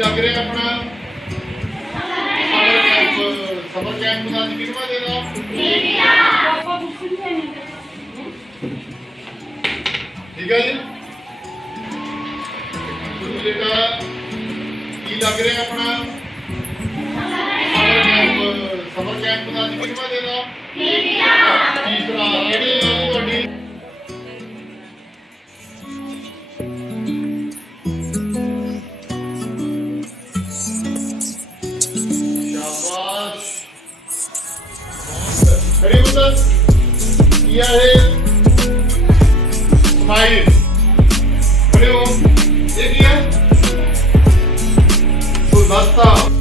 ਲੱਗ ਰਿਹਾ ਆਪਣਾ ਸਮਰ ਕੈਂਪ ਦਾ ਕਿਹੜਾ ਦੇਣਾ ਠੀਕ ਹੈ ਜੀ ਬੇਟਾ ਕੀ ਲੱਗ ਰਿਹਾ ਆਪਣਾ ਸਮਰ ਕੈਂਪ ਦਾ ਕਿਹੜਾ ਦੇਣਾ ਤੀਸਰਾ ਰੈਡੀ ਹੈ ਤੁਹਾਡੀ Ready with us? किया है स्माइल खड़े हो ये किया सुदस्ता